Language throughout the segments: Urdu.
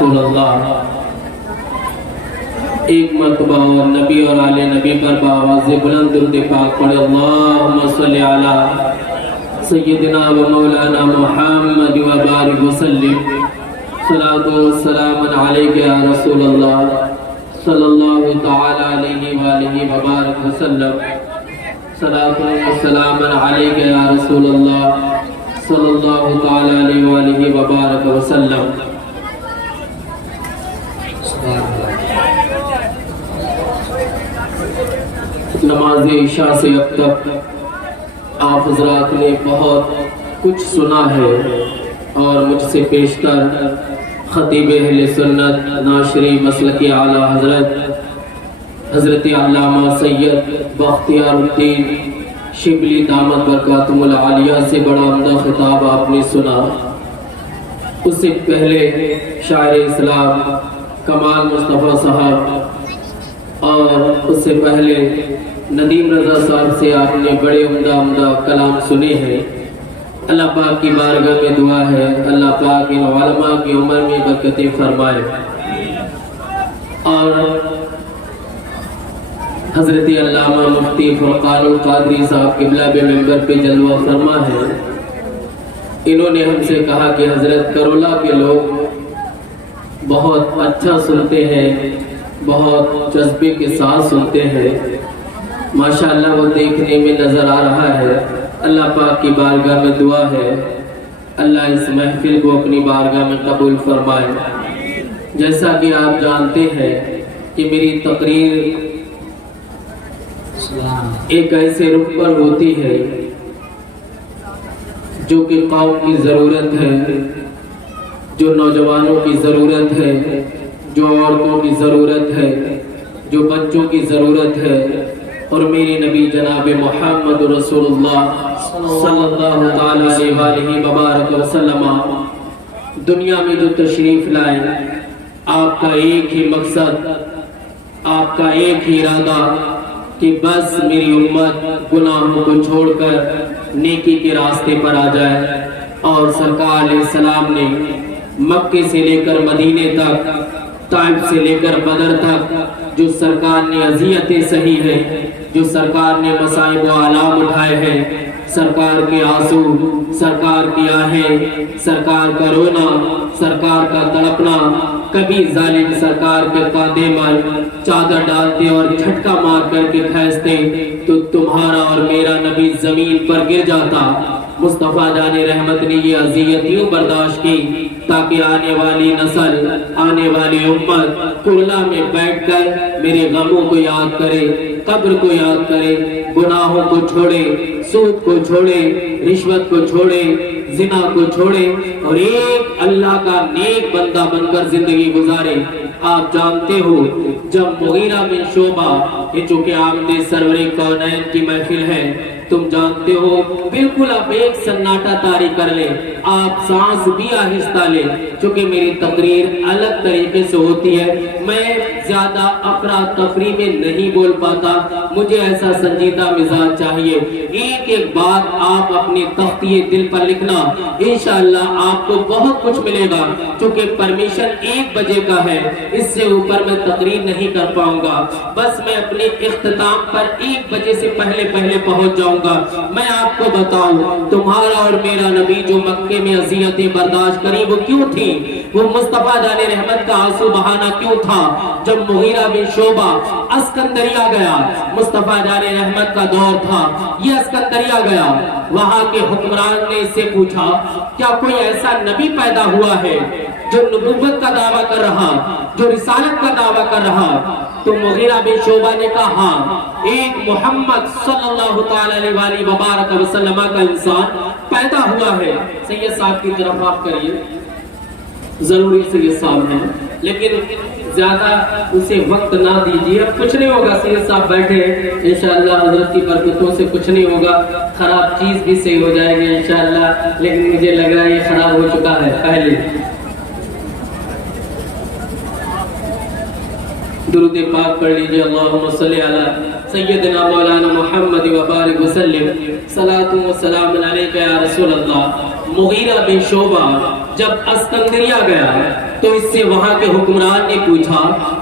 رسول اللہ ایک مرتبہ اور نبی اور آل نبی پر بآواز بلند درود پاک پڑھے اللہم صلی علی سیدنا و مولانا محمد و بارک وسلم صلاۃ و سلام علیک یا رسول اللہ صلی اللہ تعالی علیہ وآلہ وبارک وسلم صلاۃ و سلام علیک یا رسول اللہ صلی اللہ تعالی علیہ وآلہ وبارک وسلم۔ نماز عشاء سے اب تک آپ حضرات نے بہت کچھ سنا ہے اور مجھ سے پیشتر خطیب اہل سنت ناشری مسلک اعلیٰ حضرت علامہ سید بختیار الدین شبلی دامت برکاتہم العالیہ سے بڑا عمدہ خطاب آپ نے سنا۔ اس سے پہلے شاعر اسلام کمال مصطفیٰ صاحب اور اس سے پہلے ندیم رضا صاحب سے آپ نے بڑے عمدہ کلام سنے ہیں۔ اللہ پاک کی بارگاہ میں دعا ہے اللہ پاک ان علماء کی عمر میں برکتیں فرمائے اور حضرت علامہ مفتی فرقان القادری صاحب قبلہ بے منبر پہ جلوہ فرما ہے۔ انہوں نے ہم سے کہا کہ حضرت کرولا کے لوگ بہت اچھا سنتے ہیں، بہت جذبے کے ساتھ سنتے ہیں، ماشاءاللہ وہ دیکھنے میں نظر آ رہا ہے۔ اللہ پاک کی بارگاہ میں دعا ہے اللہ اس محفل کو اپنی بارگاہ میں قبول فرمائے۔ جیسا کہ آپ جانتے ہیں کہ میری تقریر ایک ایسے رخ پر ہوتی ہے جو کہ قوم کی ضرورت ہے، جو نوجوانوں کی ضرورت ہے، جو عورتوں کی ضرورت ہے، جو بچوں کی ضرورت ہے، اور میرے نبی جناب محمد رسول اللہ صلی اللہ تعالی علیہ وآلہ وبارک وسلم دنیا میں جو تشریف لائے، آپ کا ایک ہی مقصد، آپ کا ایک ہی ارادہ کہ بس میری امت گناہوں کو چھوڑ کر نیکی کے راستے پر آ جائے۔ اور سرکار علیہ السلام نے مکے سے لے کر مدینے تک، طائف سے لے کر بدر تک جو سرکار نے اذیتیں سہی ہیں، جو سرکار نے مصائب و آلام اٹھائے ہیں، سرکار کے آنسو، سرکار کی آہیں، سرکار کا رونا، سرکار کا تڑپنا، کبھی ظالم سرکار کے کاندھے پر چادر ڈالتے اور جھٹکا مار کر کے کھینچتے تو تمہارا اور میرا نبی زمین پر گر جاتا۔ مصطفیٰ جان رحمت نے یہ اذیت یوں برداشت کی تاکہ آنے والی نسل، آنے والی امت کرلا میں بیٹھ کر میرے غموں کو یاد کرے، قبر کو یاد کرے، گناہوں کو چھوڑے، سود کو چھوڑے، رشوت کو چھوڑے، زنا کو چھوڑے اور ایک اللہ کا نیک بندہ بن کر زندگی گزارے۔ آپ جانتے ہو جب مغیرہ بن شعبہ، یہ چونکہ آمد سرور کونین کی محفل ہے، تم جانتے ہو بالکل آپ ایک سناٹا طاری کر لیں، آپ سانس بھی آہستہ لیں، چونکہ میری تقریر الگ طریقے سے ہوتی ہے، میں زیادہ افراتفری میں نہیں بول پاتا، مجھے ایسا سنجیدہ مزاج چاہیے۔ ایک ایک بات آپ اپنے تختیے دل پر لکھنا، انشاءاللہ آپ کو بہت کچھ ملے گا، چونکہ پرمیشن 1 بجے کا ہے، اس سے اوپر میں تقریر نہیں کر پاؤں گا، بس میں اپنے اختتام پر 1 بجے سے پہلے پہنچ جاؤں گا۔ میں آپ کو بتاؤں تمہارا اور میرا نبی جو مکے میں اذیتیں برداشت کری وہ کیوں تھی؟ وہ مصطفیٰ جان رحمت کا آنسو بہانا کیوں تھا؟ جب مغیرہ بن شعبہ اسکندریہ گیا، مصطفیٰ جان رحمت کا دور تھا، یہ اسکندریہ گیا، وہاں کے حکمران نے اس سے پوچھا کیا کوئی ایسا نبی پیدا ہوا ہے جو نبوت کا دعویٰ کر رہا، جو رسالت کا دعویٰ کر رہا؟ تو مغیرہ بن شعبہ نے کہا ہاں، ایک محمد صلی اللہ تعالی علیہ وآلہ وبارک وسلم کا انسان پیدا ہوا ہے۔ سید صاحب کی طرف آپ کریے، ضروری سید صاحب ہیں لیکن زیادہ اسے وقت نہ دیجیے، اب کچھ نہیں ہوگا، سید صاحب بیٹھے انشاءاللہ حضرت کی برکتوں سے کچھ نہیں ہوگا، خراب چیز بھی صحیح ہو جائے گی انشاءاللہ، لیکن مجھے لگ رہا ہے یہ خراب ہو چکا ہے پہلے۔ درود پاک پڑھ لیجئے، اللہم صلی علی سیدنا مولانا محمد وبارک وسلم، صلاۃ و سلام علیک یا رسول اللہ۔ مغیرہ بن شعبہ جب اسکندریہ گیا تو اس سے وہاں کے حکمران نے پوچھا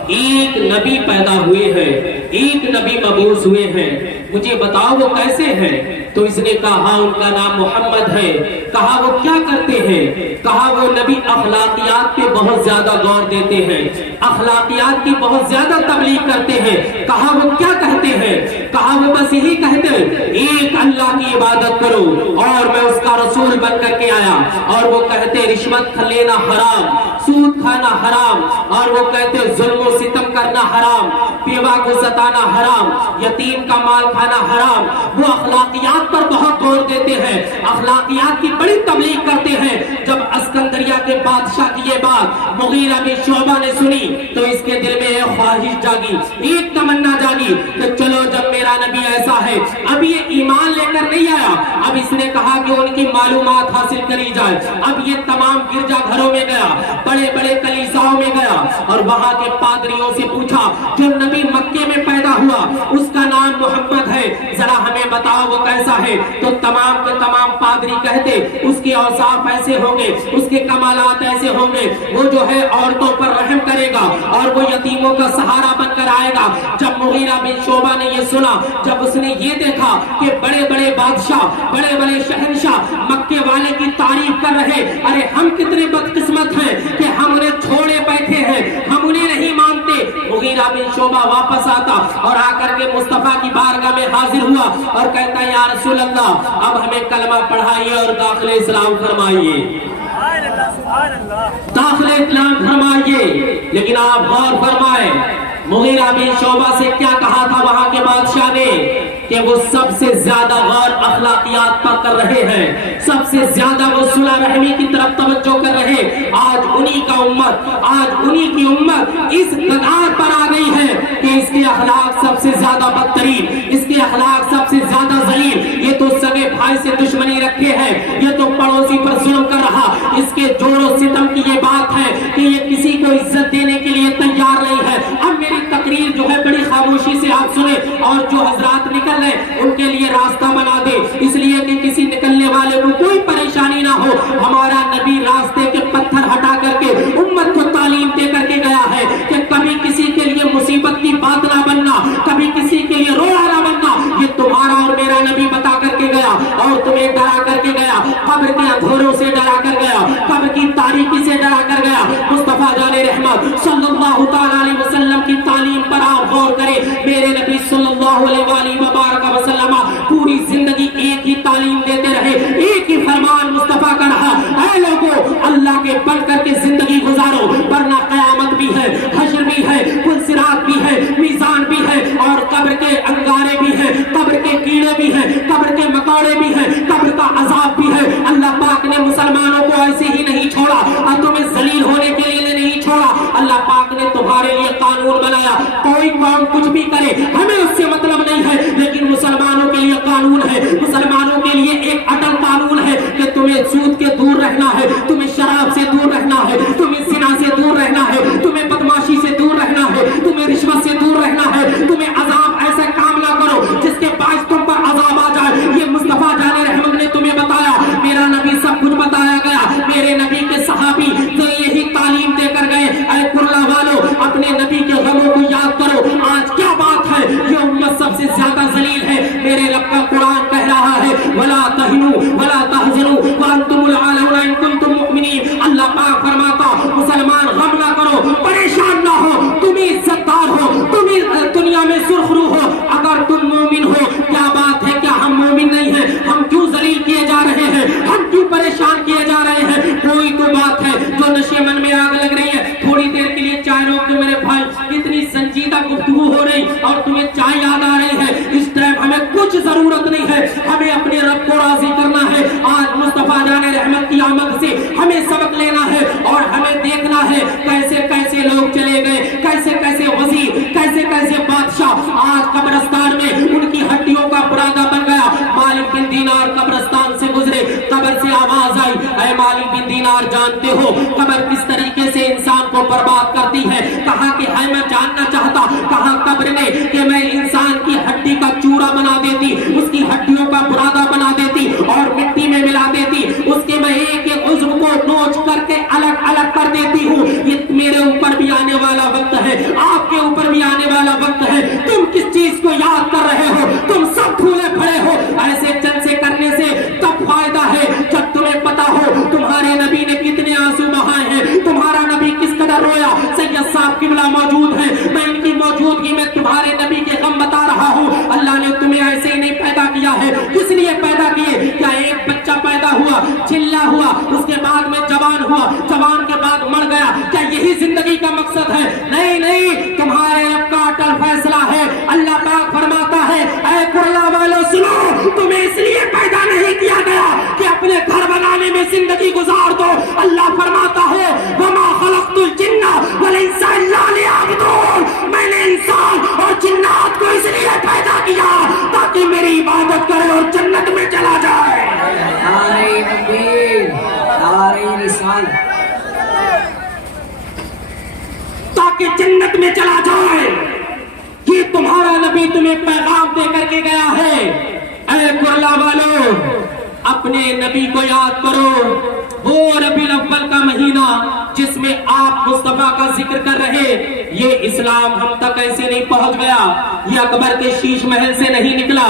ایک نبی پیدا ہوئے ہیں، ایک نبی مبعوث ہوئے ہیں، مجھے بتاؤ وہ کیسے ہیں؟ تو اس نے کہا ان کا نام محمد ہے۔ کہا وہ کیا کرتے ہیں؟ کہا وہ نبی اخلاقیات پہ بہت زیادہ غور دیتے ہیں، اخلاقیات کی بہت زیادہ تبلیغ کرتے ہیں۔ کہا وہ کیا کہتے ہیں؟ کہا وہ بس یہی کہتے ہیں ایک اللہ کی عبادت کرو اور میں اس کا رسول بن کر کے آیا۔ اور وہ کہتے رشوت لینا حرام، سود کھانا حرام، اور وہ کہتے ظلم و ستم کرنا حرام، بیوہ کو ستانا حرام، یتیم کا مال کھانا حرام۔ وہ اخلاقیات پر بہت زور دیتے ہیں، اخلاقیات کی بڑی تبلیغ کرتے ہیں۔ جب اسکندریہ کے بادشاہ کی یہ بات مغیرہ بن شعبہ نے سنی تو اس کے دل میں ایک خواہش جاگی، ایک تمنا جاگی کہ چلو جب میرا نبی ایسا ہے، اب یہ ایمان لے کر نہیں آیا، اب اس نے کہا کہ ان کی معلومات حاصل کری جائے۔ اب یہ تمام گرجا گھروں میں گیا، بڑے بڑے کلیساؤں میں گیا اور وہاں کے پادریوں سے پوچھا جو نبی مکے میں پیدا ہوا اس کا نام محمد ہے، ذرا ہمیں بتاؤ وہ کیسا ہے؟ تو تمام کے تمام پادری کہتے اس کے اوصاف ایسے ہوں گے، اس کے کمالات ایسے ہوں گے، وہ جو ہے عورتوں پر رحم کرے گا اور وہ یتیموں کا سہارا بن کر آئے گا۔ جب مغیرہ بن شعبہ نے یہ سنا، جب اس نے یہ دیکھا کہ بڑے بڑے بادشاہ، بڑے بڑے شہنشاہ مکے والے کی تعریف کر رہے، ارے ہم کتنے بدقسمت ہیں کہ ہم انہیں چھوڑے بیٹھے ہیں، ہم انہیں نہیں مانتے۔ مغیرہ بن شعبہ واپس آتا اور آ کر کے مصطفیٰ کی بارگاہ میں حاضر ہوا اور کہتا یا رسول اللہ اب ہمیں کلمہ پڑھائیے اور داخل اسلام فرمائیے، داخل اسلام فرمائیے۔ لیکن آپ غور فرمائیں مغیرہ بن شعبہ سے کیا کہا تھا وہاں کے بادشاہ نے کہ وہ سب سے زیادہ غور اخلاقیات پر کر رہے ہیں، سب سے زیادہ وہ صلح رحمی کی طرف توجہ کر رہے۔ آج انہی کا امت، آج انہی کی امت اس قدار پر آ گئی ہے کہ اس کے اخلاق سب سے زیادہ بدترین، اس کے اخلاق سب سے زیادہ ذلیل۔ یہ تو سگے بھائی سے دشمنی رکھے ہیں، یہ تو پڑوسی پر ظلم کر رہا، اس کے جوڑ و ستم کی یہ بات ہے کہ یہ کسی کو عزت دینے کے لیے تیار نہیں ہے۔ اب میری تقریر جو ہے بڑی خاموشی سے آپ سنیں اور جو حضرات نکل رہے ان کے لیے راستہ بنا دے، اس لیے کہ کسی نکلنے والے کو کوئی پریشانی نہ ہو۔ ہمارا نبی راستے کے پتھر ہٹا کر کے امت کو تعلیم دے کر کے گیا ہے کہ کبھی کسی کے لیے مصیبت کی بات نہ بننا، کبھی کسی کے لیے رونا نہ بننا۔ یہ تمہارا اور میرا نبی بتا کر کے گیا اور تمہیں ڈرا کر کے گیا، قبر کے اندھوروں سے ڈرا کر گیا، قبر کی تاریکی سے ڈرا کر گیا۔ مصطفیٰ جان رحمت صلی اللہ تعالی علیہ وسلم کی تعلیم پر آپ غور کریں۔ میرے نبی صلی اللہ علیہ وبارک وسلم پوری زندگی ایک ہی تعلیم دیتے رہے، ایک ہی فرمان مصطفیٰ کا رہا، اے لوگوں اللہ کے بن کر کے زندگی گزارو ورنہ قیامت بھی ہے، حشر بھی ہے، پل صراط بھی ہے، میزان بھی ہے اور قبر کے انگارے بھی ہیں، قبر کے کیڑے بھی ہیں، قبر کے مکوڑے بھی ہیں، قبر کا عذاب بھی ہے۔ اللہ پاک نے مسلمانوں کو ایسے ہی نہیں چھوڑا اور تمہیں ذلیل ہونے کے لیے نہیں چھوڑا۔ اللہ پاک نے تمہارے لیے قانون بنایا، کوئی قوم کچھ بھی کرے ہمیں اس سے مطلب نہیں ہے، لیکن مسلمانوں کے لیے قانون ہے، مسلمانوں کے لیے ایک اٹل قانون ہے کہ تمہیں سود کے دور رہنا ہے، تمہیں شراب سے دور رہنا ہے، تمہیں زنا سے دور رہنا ہے، تمہیں بدماشی سے دور رہنا ہے، تمہیں رشوت سے دور رہنا ہے، تمہیں عذاب ایسا کام نہ کرو جس کے باعث تم پر عذاب آ جائے۔ یہ مصطفیٰ جان رحمت نے تمہیں بتایا، میرا نبی سب کچھ بتایا گیا۔ میرے نبی کے صحابی تو یہی تعلیم دے کر گئے۔ اے کرلا والو اپنے نبی کے غموں کو یاد کرو، آج کیا بات ہے، یہ امت سب سے زیادہ ذلیل ہے۔ میرے رب کا قرآن کہہ رہا ہے وَلَا تَهِنُوا وَلَا تَحْزَنُوا وَأَنْتُمُ الْأَعْلَوْنَ إِن كُنتُم مُؤْمِنِينَ۔ اللہ پاک فرماتا مسلمان غم نہ کرو، پریشان نہ ہو، تم عزت دار ہو، تم دنیا میں سرخرو ہو اگر تم مومن ہو۔ کیا بات ہے، کیا ہم مومن نہیں ہیں؟ ہم کیوں ذلیل کیے جا رہے ہیں، ہم کیوں پریشان کیے جا رہے ہیں؟ کوئی تو بات ہے جو نشے من میں آگ لگ رہی ہے۔ تھوڑی دیر کے لیے چائے روک کے میرے بھائی، اتنی سنجیدہ گفتگو ہو رہی اور تمہیں چائے یاد آ رہی ہے، اس ٹائم ہمیں کچھ ضرورت نہیں ہے، ہمیں اپنے رب کو راضی کرنا ہے۔ آج مصطفیٰ جان رحمت کی آمد سے ہمیں سبق لینا ہے اور ہمیں دیکھنا ہے کیسے کیسے لوگ چلے گئے، کیسے کیسے وزیر، کیسے کیسے بادشاہ آج قبرستان میں ان کی ہڈیوں کا برادہ بن گیا۔ مالک بن دینار قبرستان سے گزرے، قبر سے آواز آئی، اے مالک بن دینار جانتے ہو قبر کس طریقے سے انسان کو برباد کرتی ہے؟ کہا کہ ہے میں جاننا چاہتا، کہا قبر نے کہ میں انسان کی ہڈی کا چورا بنا دیتی، اس کی ہڈیوں کا برادہ بنا دیتی اور مٹی میں ملا دیتی، اس کے میں ایک ایک عضو کو نوچ کر کے الگ الگ کر دیتی ہوں۔ یہ میرے اوپر بھی آنے والا وقت ہے, آپ کے اوپر بھی آنے والا وقت ہے. تم کس چیز کو یاد کر رہے ہو؟ تم سب بھولے پڑے ہو. ایسے جلسے کرنے سے تب فائدہ ہے جب تمہیں پتا ہو تمہارے نبی نے کتنے آنسو بہائے ہیں, تمہارا نبی کس قدر رویا. سید صاحب قبلہ موجود ہے, میں ان کی موجودگی میں تمہارے نبی کے غم بتا رہا ہوں. اللہ نے تمہیں ایسے ہی نہیں پیدا کیا ہے. کس لیے پیدا کیے؟ کیا ایک بچہ پیدا ہوا, چلا ہوا, اس کے بعد میں جوان ہوا, جوان کے بعد مر گیا, کیا یہی زندگی کا مقصد ہے؟ نہیں نہیں, تمہارے رب کا اٹل فیصلہ ہے. اللہ پاک فرماتا ہے اے کرلا والو سنو, تمہیں اس لیے پیدا نہیں کیا گیا کہ اپنے گھر بنانے میں زندگی گزار دو. اللہ فرماتا ہے وما خلقت الجن والانس الا لیعبدون, میں نے انسان اور جنات کو اس لیے پیدا کیا تاکہ میری عبادت کرے اور جنت میں چلا جائے. نعرہ تکبیر, نعرہ رسالت, تاکہ جنت میں چلا جائے. یہ تمہارا نبی تمہیں پیغام دے کر کے گیا ہے. اے کرلا والو, اپنے نبی کو یاد کرو. وہ ربیع الاول کا مہینہ جس میں آپ مصطفیٰ کا ذکر کر رہے, یہ اسلام ہم تک ایسے نہیں پہنچ گیا. یہ اکبر کے شیش محل سے نہیں نکلا,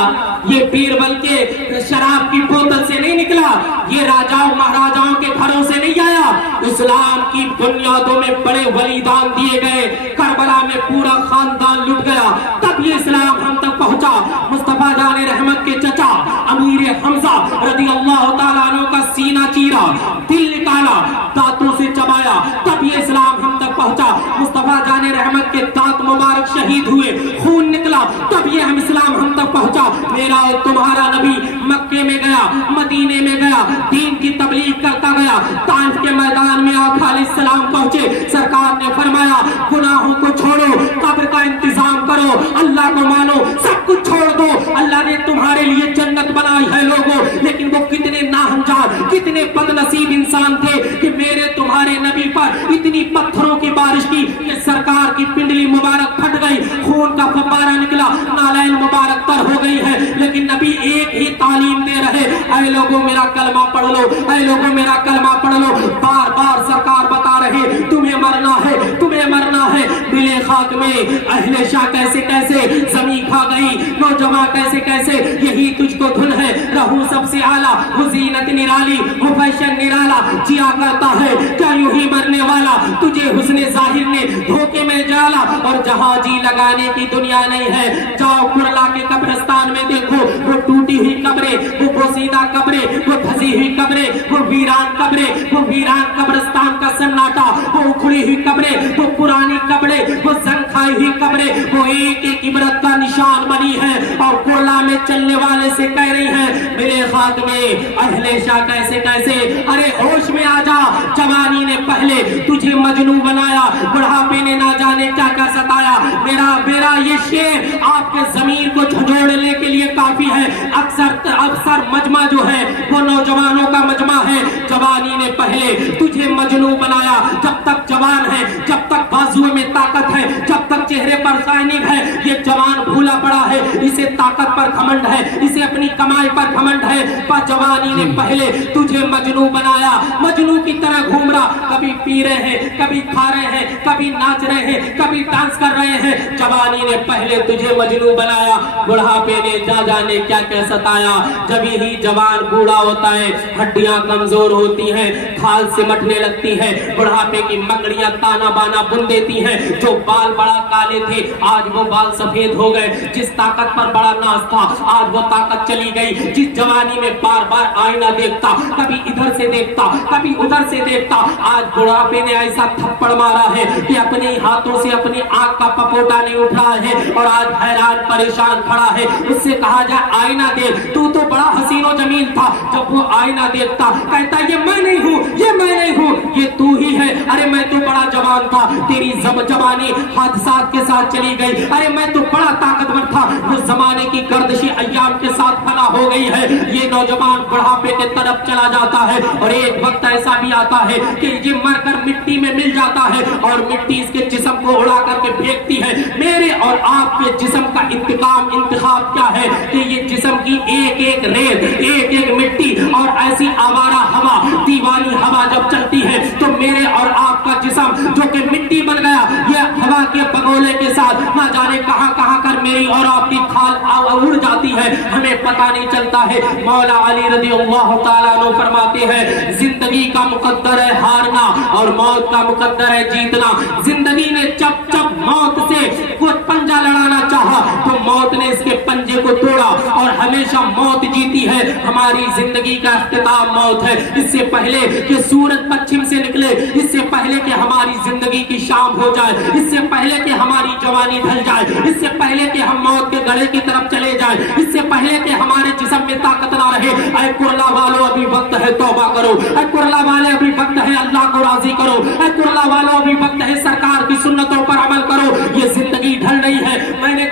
یہ بیربل کے شراب کی بوتل سے نہیں نکلا, یہ راجاؤں مہاراجاؤں کے گھروں سے نہیں آیا. اسلام کی بنیادوں میں بڑے ولیدان دیے گئے, کربلا میں پورا خاندان لٹ گیا, تب یہ اسلام ہم تک پہنچا. مصطفیٰ جان رحمت کے چچا امیر حمزہ رضی اللہ تعالیٰ عنہ کا سینہ چیرا, دل نکالا, دانتوں سے چبایا, تب یہ اسلام ہم تک پہنچا. مصطفیٰ جان رحمت کے دانت مبارک شہید ہوئے, خون نکلا, تب یہ اسلام ہم تک پہنچا. میرا اور تمہارا نبی مکے میں گیا, مدینے میں گیا, دین کی تبلیغ کرتا گیا. طائف کے میدان میں آپ علیہ السلام پہنچے, سرکار نے فرمایا گناہوں کو چھوڑو, قبر کا انتظام کرو, اللہ کو مانو, سب کچھ چھوڑ دو. اللہ نے تمہارے لیے جنت بنائی ہے لوگوں. لیکن وہ کتنے ناہنجار, کتنے بد نصیب انسان تھے کہ میرے تمہارے نبی پر اتنی پتھروں کی بارش کی کہ سرکار کی پنڈلی مبارک پھٹ گئی, خون کا فوارہ نکلا, نالین مبارک تر ہو گئی ہے. لیکن نبی ایک ہی تعلیم دے رہے, اے لوگوں میرا کلمہ پڑھ لو, اے لوگوں میرا کلمہ پڑھ لو. بار بار سرکار بتا رہے تمہیں مرنا ہے, تمہیں مرنا ہے. ملے خاک میں اہل شاہ کیسے کیسے, زمین کھا گئی نوجوان کیسے کیسے, یہی تجھ کو دھن ہے. رہو سب سے اعلیٰ, وہ زینت نرالی, وہ فیشن نرالا, جیا کرتا ہے کیا یوں ہی مرنے والا. تجھے حسن ظاہر نے دھوکے میں ڈالا, اور جہاں جی لگانے کی دنیا نہیں ہے. جاؤ کرلا کے قبرستان میں دیکھو, وہ ٹوٹی ہوئی قبریں, وہ بوسیدہ قبریں, وہ دھسی ہوئی قبریں, وہ ویران قبریں, وہ ویران قبرستان کا سناٹا, وہ اکھڑی ہوئی قبریں, وہ پرانی قبریں, وہ زنگ کھائی ہوئی قبریں, وہ ایک ایک عبرت کا نشان بنی ہے. اور کرلا میں چلنے والے سے کہہ رہی ہے میرے خاک میں اہل شاہ کیسے کیسے. ارے ہوش میں آ جا, جوانی نے پہلے تجھے مجنون بنایا, بڑھاپے نے نہ جانے کیا کیا ستایا. میرا یہ شعر آپ کے ضمیر کو جھنجھوڑنے کے لیے کافی ہے. اکثر مجمع جو ہے وہ نوجوانوں کا مجمع ہے. جوانی نے پہلے تجھے مجنون بنایا. جب تک جوان ہے, جب تک بازو میں طاقت ہے, جب تک چہرے پر شائننگ ہے, یہ جوان بھولا پڑا ہے. اسے طاقت پر گھمنڈ ہے, اسے اپنی کمائی پر گھمنڈ ہے. پر جوانی نے پہلے تجھے مجنون بنایا, مجنون کی طرح گھوم رہا, کبھی پی رہے ہیں, کبھی کھا رہے ہیں, کبھی ناچ رہے ہیں, کبھی ڈانس کر رہے ہیں. جوانی نے پہلے تجھے مجنون بنایا, بڑھاپے نے جا جانے کیا کیا ستایا. جب ہی جوان بوڑھا ہوتا ہے, ہڈیاں کمزور ہوتی ہیں, کھال سمٹنے لگتی ہے, بڑھاپے کی مکڑیاں تانا بانا بن دیتی ہیں. جو بال بڑا کالے تھے آج وہ بال سفید ہو گئے, جس طاقت پر بڑا ناز تھا آج وہ طاقت چلی گئی. جس جوانی میں بار بار آئینہ دیکھتا, کبھی ادھر سے دیکھتا, کبھی ادھر سے دیکھتا, آج بڑھاپے نے ایسا تھپڑ مارا ہے کہ اپنے ہاتھوں سے اپنی آنکھ کا پپوٹا نہیں اٹھ رہا ہے, اور آج حیران پریشان کھڑا ہے. اس سے کہا جائے آئینہ دیکھ, تو بڑا حسین و جمیل تھا. جب وہ آئینہ دیکھتا کہتا یہ میں نہیں ہوں, یہ میں نہیں ہوں, یہ تو ہی ہے. ارے میں تو بڑا جوان تھا, تیری جوانی حادثات کے ساتھ چلی گئی. ارے میں تو بڑا طاقتور تھا, وہ زمانے کی گردشی ایام کے ساتھ فنا ہو گئی ہے. یہ نوجوان بڑھاپے کے طرف چلا جاتا ہے, اور ایک وقت ایسا بھی آتا ہے کہ یہ مر کر مٹی میں مل جاتا ہے, اور مٹی اس کے جسم کو اڑا کر کے پھینکتی ہے. میرے اور آپ کے جسم کا انتخاب کیا ہے کہ یہ جسم کی ایک ایک ریت, ایک ایک مٹی اور ایسی آوارہ ہوا, دیوانی ہوا جب چلتی ہے تو میرے اور آپ آپ کا جسم جو کہ مٹی بن گیا، یہ ہوا کے بگولے کے ساتھ نہ جانے کہاں کہاں کر میری اور آپ کی کھال اڑ جاتی ہے، ہمیں پتہ نہیں چلتا ہے۔ مولا علی رضی اللہ تعالیٰ عنہ فرماتے ہیں زندگی کا مقدر ہے ہارنا اور موت کا مقدر ہے جیتنا۔ زندگی نے جب جب موت سے وہ پنجہ لڑانا چاہا تو موت نے اس کے پنجے کو توڑا اور ہمیشہ موت جیتی ہے۔ ہماری زندگی کا اختتام موت ہے۔ اس سے پہلے کہ سورج پچھم سے نکلے، اس سے پہلے کہ ہماری زندگی کی شام ہو جائے، اس سے پہلے کہ ہماری جوانی ڈھل جائے، اس سے پہلے کہ ہم موت کے گڑھے کی طرف چلے جائیں، اس سے پہلے کہ ہمارے جسم میں طاقت نہ رہے، اے کرلا والو ابھی وقت ہے توبہ کرو، اے کرلا والے ابھی وقت ہے اللہ کو راضی کرو، اے کرلا والو ابھی وقت ہے سرکار کی سنتوں پر عمل کرو۔ یہ زندگی ڈھل رہی ہے۔ میں نے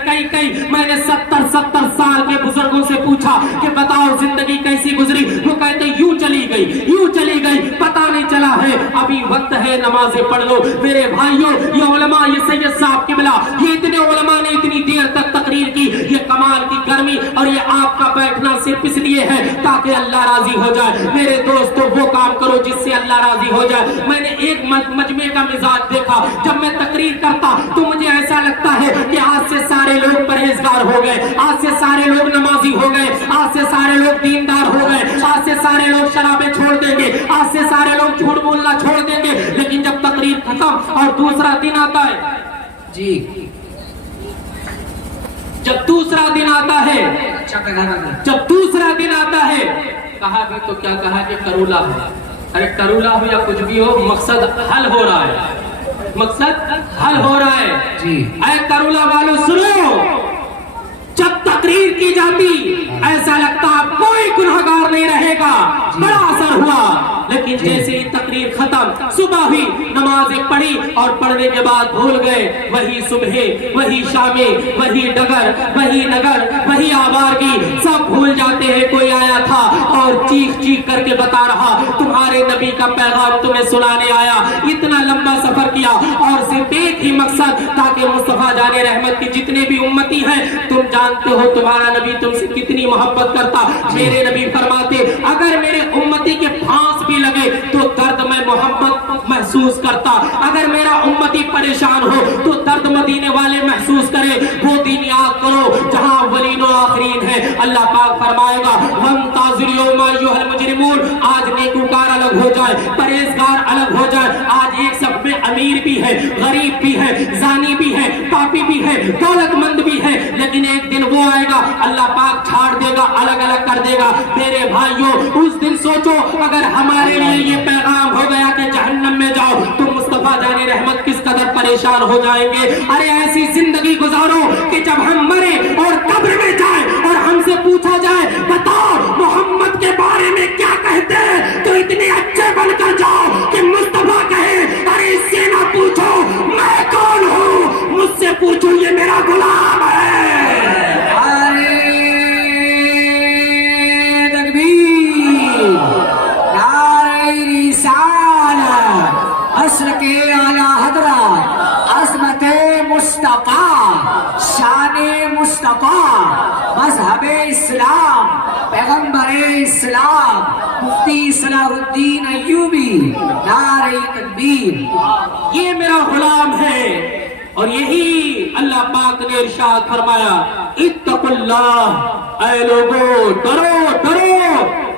میں نے 70 سال کے بزرگوں سے پوچھا کہ بتاؤ زندگی کیسی گزری، وہ کہتے یوں چلی گئی پتہ نہیں چلا ہے، ابھی وقت ہے نمازیں پڑھ لو۔ میرے بھائیوں، یہ علماء، یہ سید صاحب قبلہ، یہ اتنے علماء نے اتنی دیر تک تقریر کی، یہ کمال کی گرمی اور یہ آپ کا بیٹھنا صرف اس لیے ہے تاکہ اللہ راضی ہو جائے۔ میرے دوستو وہ کام کرو جس سے اللہ راضی ہو جائے۔ میں نے ایک مجمع کا مزاج دیکھا، جب میں تقریر کرتا تو مجھے ایسا لگتا ہے کہ آج سے سارے لوگ پرہیزگار ہو گئے، آج سے سارے لوگ نمازی ہو گئے، آج سے سارے لوگ دیندار ہو گئے، آج سے سارے لوگ شرابیں چھوڑ دیں گے، آج سے سارے لوگ جھوٹ بولنا چھوڑ دیں گے۔ لیکن جب تقریر ختم اور دوسرا دن آتا ہے جی، جب دوسرا دن آتا ہے کہا بھی تو کیا کہا کہ کرولا ہے، ارے کرولا ہو یا کچھ بھی ہو، مقصد حل ہو رہا ہے جی۔ اے کرولا والو سنو، جب تقریر کی جاتی ایسا لگتا کوئی گنہگار نہیں رہے گا، بڑا اثر ہوا۔ لیکن جیسے ہی تقریر ختم، صبح ہوئی، نمازیں پڑھی اور پڑھنے کے بعد بھول گئے، وہی صبح، وہی شامیں، وہی ڈگر، وہی نگر، وہی آوارگی، سب بھول جاتے ہیں۔ کوئی آیا تھا اور چیخ کر کے بتا رہا تمہارے نبی کا پیغام تمہیں سنانے آیا، اتنا لمبا سفر کیا اور صرف ایک ہی مقصد، تاکہ مصطفیٰ جان رحمت کی جتنے بھی امتی ہیں، تم جانتے ہو تمہارا نبی تم سے کتنی محبت کرتا۔ میرے نبی فرماتے اگر میرے امتی کے پھانس بھی لگے تو درد میں محبت محسوس کرتا، اگر میرا امتی پریشان ہو تو درد مدینے والے محسوس کرے۔ وہ دن یاد کرو جہاں اولین و آخرین ہے۔ اللہ پاک فرمائے گا وَامْتَازُوا الْيَوْمَ أَيُّهَا الْمُجْرِمُونَ، آج نیکوکار الگ ہو جائے، پرہیزگار الگ ہو جائے۔ آج ایک سب میں امیر بھی ہے، غریب بھی ہے، زانی بھی ہے، پاپی بھی ہے، دولت مند بھی ہے، لیکن ایک دن وہ آئے گا اللہ پاک چھاڑ دے گا، الگ الگ کر دے گا۔ میرے بھائیوں، اس دن سوچو اگر ہمارے لیے یہ پیغام ہو گیا کہ جہنم میں جاؤ تو مصطفیٰ جان رحمت کس قدر پریشان ہو جائیں گے۔ ارے ایسی زندگی گزارو کہ جب ہم مرے اور قبر میں جائیں اور ہم سے پوچھا جائے بتاؤ محمد کے بارے میں کیا کہتے ہیں، تو اتنے اچھے بن کر جاؤ کہ مصطفیٰ کہے ارے اس سے نہ پوچھو میں کون ہوں، مجھ سے پوچھو یہ میرا غلام ہے۔ عصر کے اعلیٰ حضرت عظمت مصطفیٰ، شان مصطفیٰ، مذہب اسلام، پیغمبر اسلام، مفتی صلاح الدین ایوبی، نعرہ تکبیر۔ یہ میرا غلام ہے اور یہی اللہ پاک نے ارشاد فرمایا اتقوا اللہ، اے لوگو ڈرو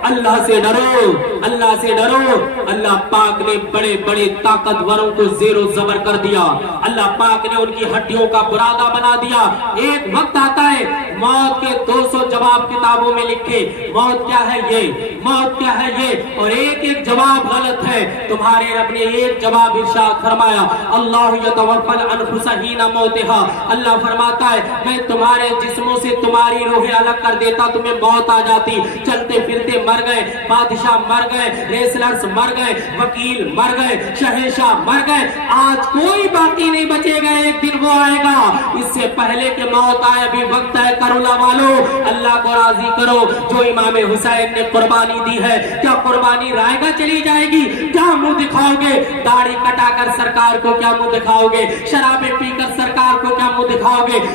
اللہ سے ڈرو، اللہ سے ڈرو۔ اللہ پاک نے بڑے بڑے طاقتوروں کو زیر و زبر کر دیا، اللہ پاک نے ان کی ہڈیوں کا برادہ بنا دیا۔ ایک وقت آتا ہے موت کے 200 جواب کتابوں میں لکھے، موت کیا ہے یہ، موت کیا ہے یہ، اور ایک ایک جواب غلط ہے۔ تمہارے رب نے ایک جواب ارشاد فرمایا اللہ یتوفی الانفس حین موتہا، اللہ فرماتا ہے میں تمہارے جسموں سے تمہاری روح الگ کر دیتا، تمہیں موت آ جاتی، چلتے پھرتے مر گئے، بادشاہ مر گئے، ریسلرز مر گئے، وکیل مر گئے، شہنشاہ مر گئے، آج کوئی باقی نہیں بچے گا۔ ایک دن وہ آئے گا، اس سے پہلے کہ موت آئے ابھی وقت ہے۔ کربلا والو اللہ کو راضی کرو، جو امام حسین نے قربانی دی ہے، کیا قربانی رائے گا چلی جائے گی؟ کیا منہ دکھاؤ گے؟ داڑھی کٹا کر سرکار کو کیا منہ دکھاؤ گے؟ شرابیں پی کر سرکار کو کیا منہ دکھاؤ گے؟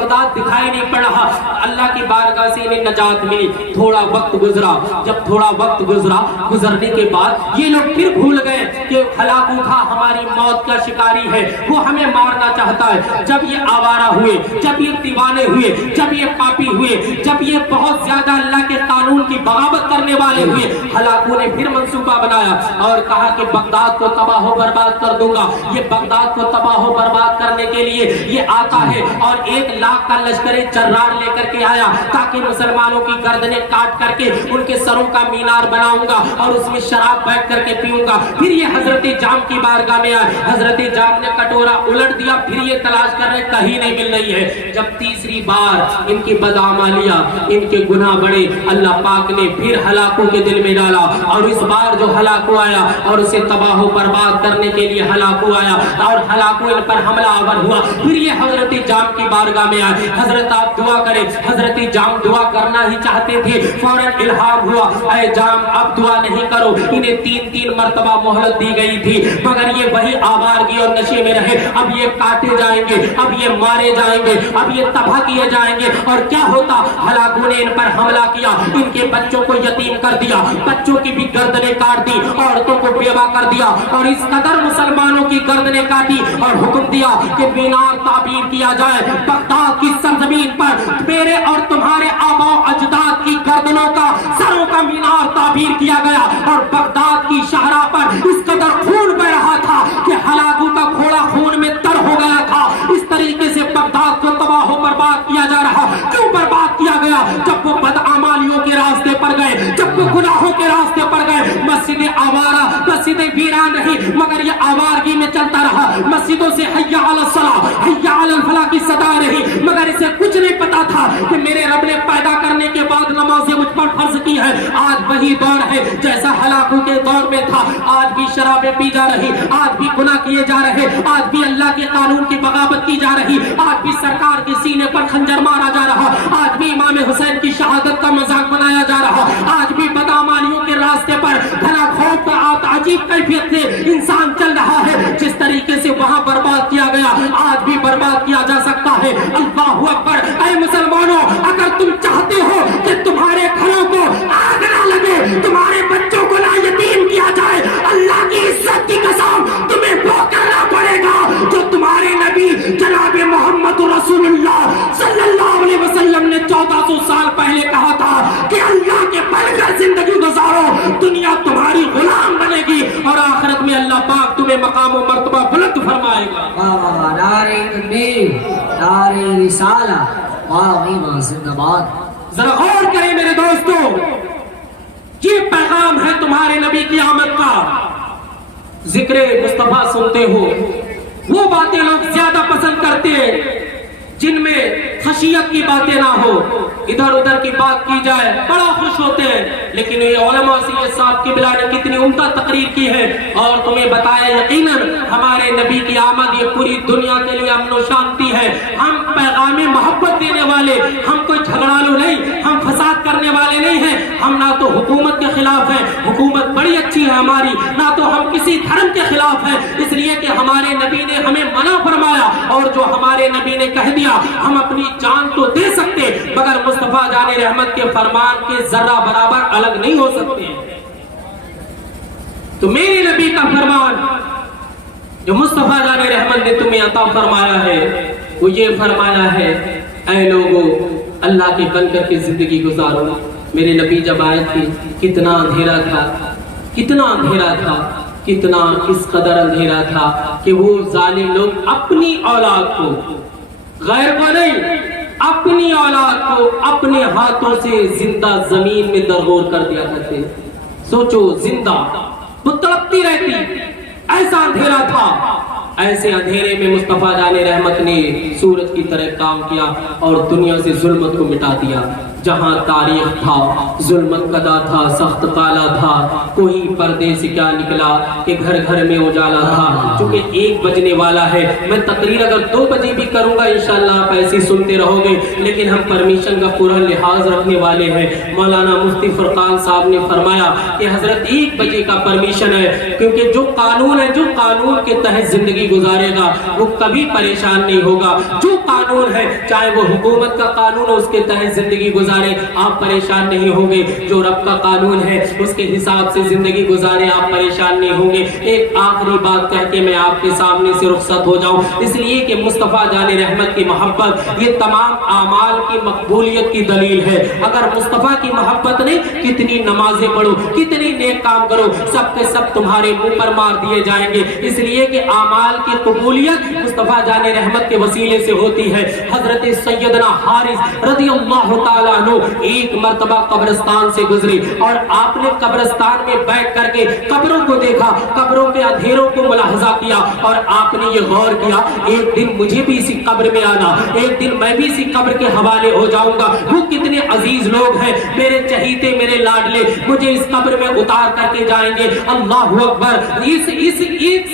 بغداد دکھائی نہیں پڑ رہا. اللہ کی بارگاہ سے انہیں نجات ملی. تھوڑا وقت گزرا, جب تھوڑا وقت گزرنے کے بعد یہ لوگ پھر بھول گئے کہ ہلاکو خان ہماری موت کا شکاری ہے, وہ ہمیں مارنا چاہتا ہے. جب یہ آوارہ ہوئے, جب یہ دیوانے ہوئے, جب یہ پاپی ہوئے, جب یہ بہت زیادہ اللہ کے قانون کی بغاوت کرنے والے ہوئے, ہلاکو نے پھر منصوبہ بنایا اور کہا کہ بغداد کو تباہ و برباد کر دوں گا. یہ بغداد کو تباہ و برباد کرنے کے لیے یہ آتا ہے اور 1,00,000 کا لشکر جرار لے کر کے آیا تاکہ مسلمانوں کی گردنیں کاٹ کر کے ان کے سروں کا مینار بناؤں گا اور اس میں شراب بیٹھ کر کے پیوں گا. پھر یہ حضرت جام کی بارگاہ میں آئے, حضرت جام نے کٹورا الٹ دیا, پھر یہ تلاش کر رہے کہیں نہیں مل رہی ہے. جب تیسری بار ان کی بدعمالیاں, ان کے گناہ بڑے, اللہ پاک نے پھر ہلاکو کے دل میں ڈالا اور اس بار جو ہلاکو آیا اور اسے تباہ و برباد کرنے کے لیے ہلاکو آیا اور ہلاکو ان پر حملہ آور ہوا. پھر یہ حضرت جام کی بارگاہ میں آئے, حضرت آپ دعا کریں. حضرت جام دعا کرنا ہی چاہتے تھے, فوراً الہام ہوا, اے جام اب دعا نہیں کرو. انہیں 3 مرتبہ مہلت دی گئی تھی مگر یہ وہی آوارگی اور نشے میں رہے. اب یہ کاٹے جائیں گے, اب یہ مارے جائیں گے, اب یہ تباہ کیے جائیں گے. اور کیا ہوتا, ہلاکو نے ان پر حملہ کیا, ان کے بچوں کو یتیم کر دیا, بچوں کی بھی گردنیں کاٹ دی, عورتوں کو بیوہ کر دیا اور اس قدر مسلمانوں کی گردنیں کاٹی اور حکم دیا کہ مینار تعبیر کیا جائے بغداد کی سرزمین پر. میرے اور تمہارے آباء و اجداد کی گردنوں کا, سروں کا مینار تعبیر کیا گیا اور بغداد کی شہرہ پر اس قدر خون بہ رہا تھا کہ ہلاکو کا گھوڑا خون میں تر ہو گیا تھا. اس طریقے سے بغداد کو تباہ و برباد کیا جا رہا. کیوں برباد کیا گیا؟ جب وہ بدعمالیوں کے راستے پر گئے, جب وہ گناہوں کے راستے پر گئے. مسجد آوارہ, مسجد ویران رہی مگر یہ آوارگی میں چلتا رہا. مسجدوں سے حی علی الصلاۃ, حی علی الفلاح کی صدا رہی مگر اسے کچھ نہیں پتا تھا کہ میرے رب نے پیدا کرنے کے بعد نمازیں مجھ پر فرض کی ہے. آج وہی دور ہے جیسا ہلاکو کے دور میں تھا. آج بھی شرابیں پی جا رہی, آج بھی گناہ کیے جا رہے, آج بھی اللہ کے قانون کی بغاوت کی جا رہی, آج بھی سرکار کے سینے پر خنجر مارا جا رہا, آج بھی امام حسین کی شہادت کا مذاق بنایا جا رہا, آج بھی بدعمالیوں کے راستے پر بھلا خوف کا عجیب کیفیت سے انسان چل رہا ہے. جس طریقے سے وہاں برباد کیا گیا آج بھی برباد کیا جا سکتا ہے. اللہ اکبر. اے مسلمانوں, اگر تم چاہتے ہو کہ تمہارے گھروں کو آگ نہ لگے, تمہارے بچوں کو نہ یتیم کیا جائے, اللہ کی عزت کی قسم تمہیں وہ کرنا پڑے گا جو تمہارے نبی جناب محمد رسول اللہ صلی اللہ علیہ وسلم نے 1400 سال پہلے کہا تھا کہ اللہ کے بن کر زندگی گزارو, دنیا تمہاری غلام بنے گی اور آخرت میں اللہ پاک تمہیں مقام و مرتبہ بلند فرمائے گا. نعرہ تکبیر, نعرہ رسالہ, واہ زندہ باد. ذرا غور کریں میرے دوستو, یہ پیغام ہے تمہارے نبی کی آمد کا. ذکر مصطفیٰ سنتے ہو, وہ باتیں لوگ زیادہ پسند کرتے ہیں جن میں خشیت کی باتیں نہ ہو, ادھر ادھر کی بات کی جائے بڑا خوش ہوتے ہیں. لیکن یہ علماء سے یہ صاحب قبلہ نے کتنی عمدہ تقریر کی ہے اور تمہیں بتایا یقیناً ہمارے نبی کی آمد یہ پوری دنیا کے لیے امن و شانتی ہے. ہم پیغام محبت دینے والے, ہم کوئی جھگڑالو نہیں, ہم فساد کرنے والے نہیں ہیں. ہم نہ تو حکومت کے خلاف ہیں, حکومت بڑی اچھی ہے ہماری, نہ تو ہم کسی دھرم کے خلاف ہیں, اس لیے کہ ہمارے نبی نے ہمیں منع فرمایا اور جو ہمارے نبی نے کہہ دیا ہم اپنی جان تو دے سکتے مگر مصطفیٰ جان رحمت کے فرمان کے ذرہ برابر الگ نہیں ہو سکتے. تو میرے نبی کا فرمان جو مصطفیٰ جان رحمت نے تمہیں عطا فرمایا ہے وہ یہ فرمایا ہے, اے لوگو اللہ کے بن کر کے زندگی گزارو. میرے نبی جب آئے تھے کتنا اندھیرا تھا, کتنا اندھیرا تھا, کتنا اس قدر اندھیرا تھا کہ وہ ظالم لوگ اپنی اولاد کو, غیر کو نہیں, اپنی اولاد کو اپنے ہاتھوں سے زندہ زمین میں درگور کر دیا کرتے. سوچو, زندہ وہ تڑپتی رہتی, ایسا اندھیرا تھا. ایسے اندھیرے میں مصطفیٰ جان رحمت نے سورج کی طرح کام کیا اور دنیا سے ظلمت کو مٹا دیا. جہاں تاریخ تھا ظلمت قدا تھا سخت کالا تھا کوئی پردے سے کیا نکلا کہ گھر گھر میں اجالا تھا چونکہ 1 بجنے والا ہے میں تقریر اگر 2 بجے بھی کروں گا انشاءاللہ آپ ایسے سنتے رہو گے لیکن ہم پرمیشن کا پورا لحاظ رکھنے والے ہیں مولانا مفتی فرقان صاحب نے فرمایا کہ حضرت 1 بجے کا پرمیشن ہے کیونکہ جو قانون ہے جو قانون کے تحت زندگی گزارے گا وہ کبھی پریشان نہیں ہوگا جو قانون ہے چاہے وہ حکومت کا قانون ہو اس کے تحت زندگی گزارے آپ پریشان نہیں ہوں گے جو رب کا قانون ہے اس کے حساب سے زندگی گزارے آپ پریشان نہیں ہوں گے ایک آخری بات کہہ کے میں آپ کے سامنے سے رخصت ہو جاؤں اس لیے کہ مصطفیٰ جان رحمت کی محبت یہ تمام اعمال کی مقبولیت کی دلیل ہے اگر مصطفیٰ کی محبت نہیں کتنی نمازیں پڑھو کتنی نیک کام کرو سب کے سب تمہارے منہ پر مار دیے جائیں گے اس لیے کہ اعمال کی قبولیت مصطفیٰ جان رحمت کے وسیلے سے ہوتی ہے حضرت سیدنا حارث رضی اللہ تعالیٰ عنہ ایک مرتبہ قبرستان سے گزری اور آپ نے قبرستان میں بیٹھ کر کے قبروں کو دیکھا قبروں کے اندھیروں کو ملاحظہ کیا اور آپ نے یہ غور کیا ایک دن مجھے بھی اسی قبر میں آنا ایک دن میں بھی اسی قبر کے حوالے ہو جاؤں گا وہ کتنے عزیز لوگ ہیں میرے چہیتے میرے لاڈلے مجھے اس قبر میں اتار کر کے جائیں گے اللہ اکبر اس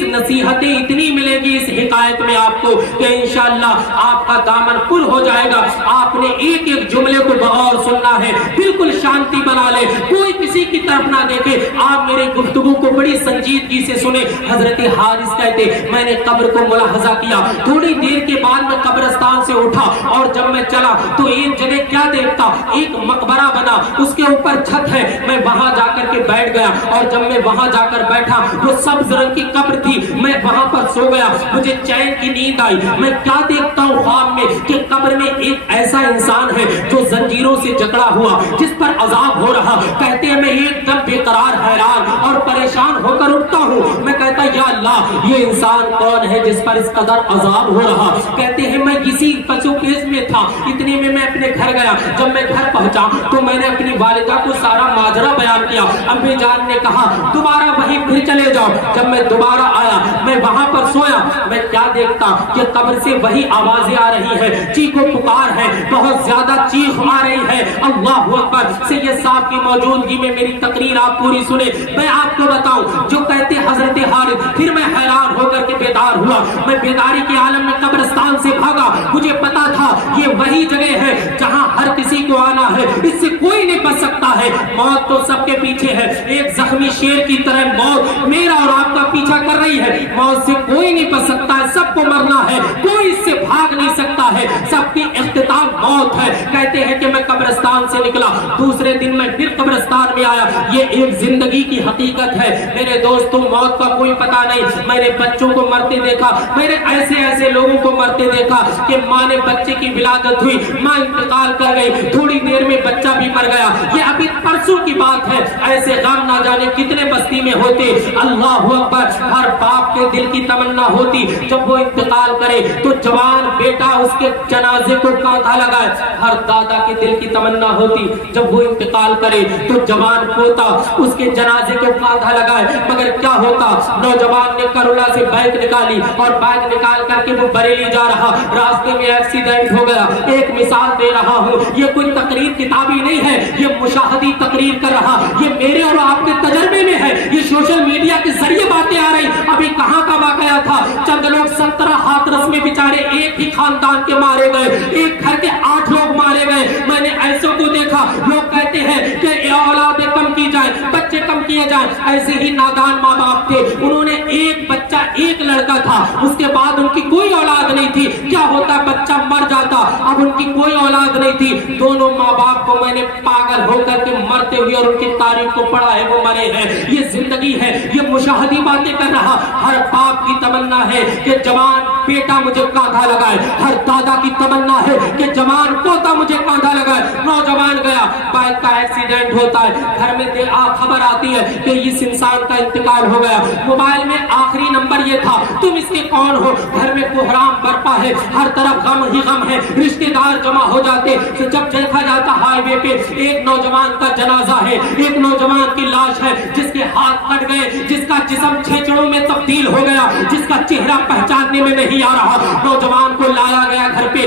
نصیحتیں اتنی ملیں گی اس حکایت میں آپ کو کہ انشاءاللہ آپ کا دامن پر ہو جائے گا آپ نے ایک ایک جملے کو بغور سننا ہے بالکل شانتی بنا لے کوئی کسی کی طرف نہ دیکھے آپ میرے گفتگو کو بڑی سنجیدگی سے سنیں حضرت حارث کہتے میں نے قبر کو ملاحظہ کیا تھوڑی دیر کے بعد میں قبرستان سے اٹھا اور جب میں چلا تو ایک جگہ کیا دیکھتا ایک مقبرہ بنا اس کے اوپر چھت ہے میں وہاں جا کر کے بیٹھ گیا اور جب میں وہاں جا کر بیٹھا وہ سبز رنگ کی قبر تھی میں وہاں پر سو گیا مجھے چین کی نیند آئی میں کیا دیکھتا ہوں خواب میں کہ قبر میں ایک ایسا انسان ہے جو زنجیروں سے جکڑا ہوا جس پر عذاب ہو رہا کہتے ہیں میں ایک دم بے قرار حیران اور پریشان ہو کر اٹھتا ہوں میں کہتا یا اللہ یہ انسان کون ہے جس پر اس قدر عذاب ہو رہا کہتے ہیں میں کسی پسوکیز میں تھا اتنے میں اپنے گھر گیا جب میں گھر پہنچا تو میں نے اپنی والدہ کو سارا ماجرا بیان کیا امی جان نے کہا دوبارہ وہیں پھر چلے جاؤ جب میں دوبارہ آیا میں وہاں پر سویا میں کیا دیکھتا کہ قبر سے وہی آوازیں آ رہی ہے چیخ و پکار ہے بہت زیادہ چیخ آ رہی ہے اللہ اکبر سید صاحب کی موجودگی میں میری تقریر آپ پوری سنیں میں آپ کو بتاؤں جو کہتے حضرت حارث پھر میں حیران ہو کر کے بیدار ہوا میں بیداری کے عالم میں قبرستان سے بھاگا مجھے پتا تھا یہ وہی جگہ ہے جہاں ہر کسی کو آنا ہے اس سے کوئی نہیں بچ سکتا ہے موت تو سب کے پیچھے ہے ایک زخمی شیر کی طرح موت میرا اور آپ کا پیچھا کر رہی ہے موت سے کوئی نہیں بچ سکتا ہے سب کو مرنا ہے کوئی اس سے بھاگ نہیں سکتا ہے سب کی اختتام موت ہے کہتے ہیں کہ میں قبرستان سے نکلا دوسرے دن میں پھر قبرستان میں آیا یہ ایک زندگی کی حقیقت ہے میرے دوستوں موت کا کوئی پتہ نہیں میں نے بچوں کو مرتے دیکھا میں نے ایسے لوگوں کو مرتے دیکھا کہ ماں نے بچے کی ولادت ہوئی ماں انتقال کر گئی تھوڑی دیر میں بچہ بھی مر گیا یہ ابھی پرسوں کی بات ہے ایسے غم نہ جانے کتنے بستی میں ہوتے اللہ اکبر ہر باپ کے دل کی تمنا ہوتی جب وہ انتقال کرے تو جوان بیٹا اس کے جنازے کو کاندھا لگائے ہر دادا کے دل کی تمنا ہوتی جب وہ انتقال کرے تو جوان پوتا اس کے جنازے کو کاندھا لگائے مگر کیا ہوتا نوجوان نے کرولا سے بائک نکالی اور بائک نکال کر کے وہ بریلی جا رہا راستے میں ایکسیڈنٹ ہو گیا ایک مثال دے رہا ہوں یہ کوئی تقریر کتابی نہیں ہے یہ مشاہدی تقریر کر رہا یہ میرے اور آپ کے تجربے میں ہے یہ سوشل میڈیا کے ذریعے باتیں آ رہی ابھی کہاں کا واقعہ تھا چند لوگ 17 ہاتھرس میں بیچارے ایک ہی خاندان کے مارے گئے ایک گھر کے 8 لوگ مارے گئے میں نے ایسوں کو دیکھا لوگ کہتے ہیں کہ اولادیں کم کی جائیں بچے کم کیے جائیں ایسے ہی نادان ماں باپ تھے انہوں نے ایک بچہ ایک لڑکا تھا اس کے بعد ان کی کوئی اولاد نہیں تھی کیا ہوتا بچہ مر جاتا اب ان کی کوئی اولاد نہیں تھی دونوں ماں باپ کو میں نے پاگل ہو کر کے مرتے ہوئے اور ان کی تاریخ کو پڑھا ہے وہ مرے ہیں یہ زندگی ہے یہ مشاہدی باتیں کر رہا ہر باپ کی تمنا ہے کہ جوان بیٹا مجھے کاندھا لگائے ہر دادا کی تمنا ہے کہ جوان پوتا مجھے کاندھا لگائے نوجوان گیا بائک کا ایکسیڈنٹ ہوتا ہے گھر میں خبر آتی ہے کہ اس انسان کا انتقال ہو گیا موبائل میں آخری نمبر یہ تھا تم اس کے کون ہو گھر میں کوہرام برپا ہے ہر طرف غم ہی غم ہے رشتہ دار جمع ہو جاتے جب دیکھا جاتا ہائی وے پہ ایک نوجوان کا جنازہ ہے ایک نوجوان کی لاش ہے جس کے ہاتھ کٹ گئے جس کا جسم چھیچڑوں میں تبدیل ہو گیا جس کا چہرہ پہچاننے میں نہیں آ رہا نوجوان کو لایا گیا گھر پہ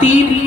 3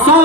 100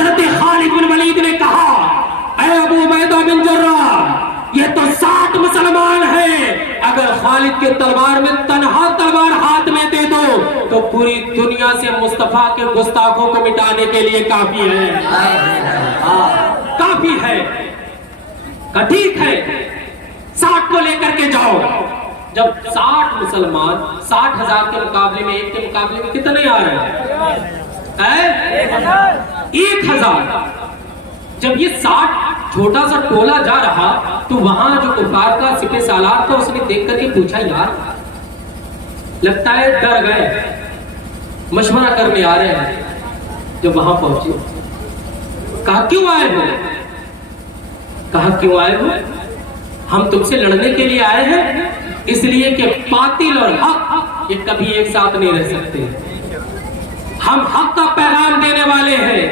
حضرت خالد بن ولید نے کہا اے ابو عبیدہ بن جراح یہ تو 60 مسلمان ہیں، اگر خالد کے تلوار میں تنہا تلوار ہاتھ میں دے دو تو پوری دنیا سے مصطفیٰ کے گستاخوں کو مٹانے کے لیے کافی ہے، کافی ہے۔ کہ ٹھیک ہے 60 کو لے کر کے جاؤ۔ جب 60 مسلمان 60,000 کے مقابلے میں ایک کے مقابلے میں کتنے آ رہے ہیں؟ 1,000۔ جب یہ 60 چھوٹا سا ٹولہ جا رہا تو وہاں جو کفار کا سپہ سالار تھا اس نے دیکھ کر کے پوچھا یار لگتا ہے ڈر گئے، مشورہ کرنے آ رہے ہیں۔ جب وہاں پہنچے کہا کیوں آئے ہو؟ کہا کیوں آئے ہو؟ ہم تم سے لڑنے کے لیے آئے ہیں، اس لیے کہ باطل اور حق یہ کبھی ایک ساتھ نہیں رہ سکتے۔ ہم حق کا پیغام دینے والے ہیں،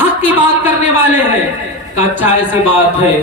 حق کی بات کرنے والے ہیں۔ کہا اچھا ایسی بات ہے۔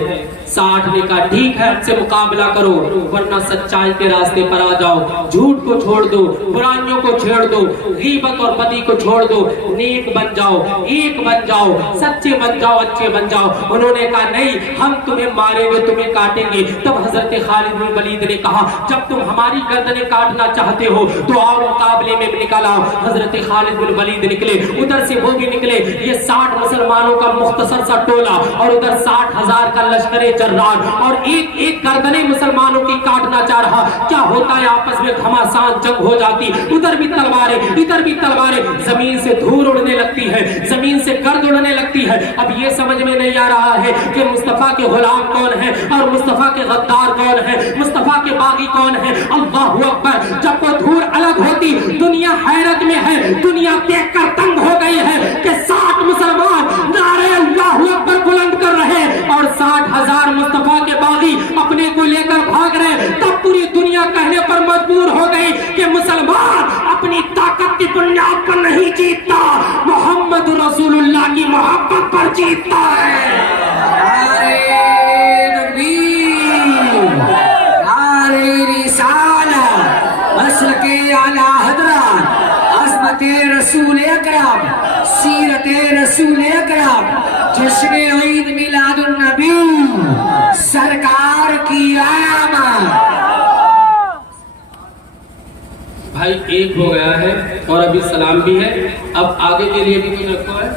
60 نے کہا ٹھیک ہے ہم سے مقابلہ کرو ورنہ سچائی کے راستے پر آ جاؤ، جھوٹ کو چھوڑ دو، برائیوں کو چھوڑ دو، غیبت اور بدی کو چھوڑ دو، نیک بن جاؤ، ایک بن جاؤ، سچے بن جاؤ، اچھے بن جاؤ۔ انہوں نے کہا نہیں ہم تمہیں ماریں گے، تمہیں کاٹیں گے۔ تب حضرت خالد بن ولید نے کہا جب تم ہماری گردنیں کاٹنا چاہتے ہو تو آؤ مقابلے میں نکل آؤ۔ حضرت خالد بن ولید نکلے، ادھر سے وہ بھی نکلے، یہ 60 مسلمانوں کا مختصر سا ٹولہ اور ادھر 60,000 کا لشکر جرار، اور ایک ایک گردنیں مسلمانوں کی کاٹنا چاہ رہا۔ کیا ہوتا ہے آپس میں گھماسان جنگ ہو جاتی، ادھر بھی تلواریں ادھر بھی تلواریں، زمین سے دھول اڑنے لگتی ہے، زمین سے گرد اڑنے لگتی ہے۔ اب یہ سمجھ میں نہیں آ رہا ہے کہ مصطفیٰ کے غلام کون ہیں اور مصطفیٰ کے غدار کون ہیں، مصطفیٰ کے باغی کون ہیں۔ اللہ اکبر، جب وہ دھول الگ ہوتی دنیا حیرت میں ہے، دنیا دیکھ کر تنگ ہو گئی ہے کہ 60 مسلمان نعرے اللہ اکبر بلند کر رہے اور 60,000 مصطفیٰ کے باغی اپنے کو لے کر بھاگ رہے۔ تب پوری دنیا کہنے پر مجبور ہو گئی کہ مسلمان اپنی طاقت کی بنیاد پر نہیں جیتتا، محمد رسول اللہ کی محبت پر جیتتا ہے۔ نعرے تکبیر، نعرے رسالت، مسلک اعلی حضرت، عظمت رسول اکرم، سیرت رسول اکرم، جشن عید میلاد النبی، سرکار کی آمد۔ بھائی ایک ہو گیا ہے اور ابھی سلام بھی ہے، اب آگے کے لیے بھی کچھ رکھو ہے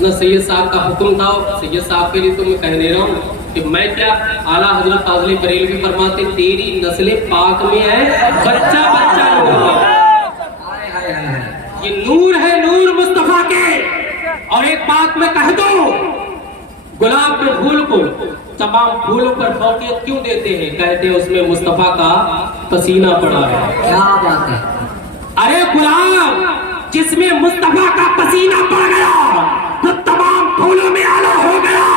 نہ۔ سید صاحب کا حکم تھا، سید صاحب کے لیے تو میں کہہ نہیں رہا ہوں کہ میں کیا، اعلیٰ حضرت فاضل بریلوی فرماتے تیری نسل پاک میں ہے بچہ بچہ نور ہے۔ یہ نور ہے، نور مصطفیٰ کے۔ اور ایک بات میں کہہ دوں، گلاب کے پھول کو تمام پھولوں پر فوقیت کیوں دیتے ہیں؟ کہتے ہیں اس میں مصطفیٰ کا پسینہ پڑا ہے۔ کیا بات ہے؟ ارے گلاب جس میں مصطفیٰ کا پسینہ پڑ گیا تو تمام پھولوں میں آلہ ہو گیا۔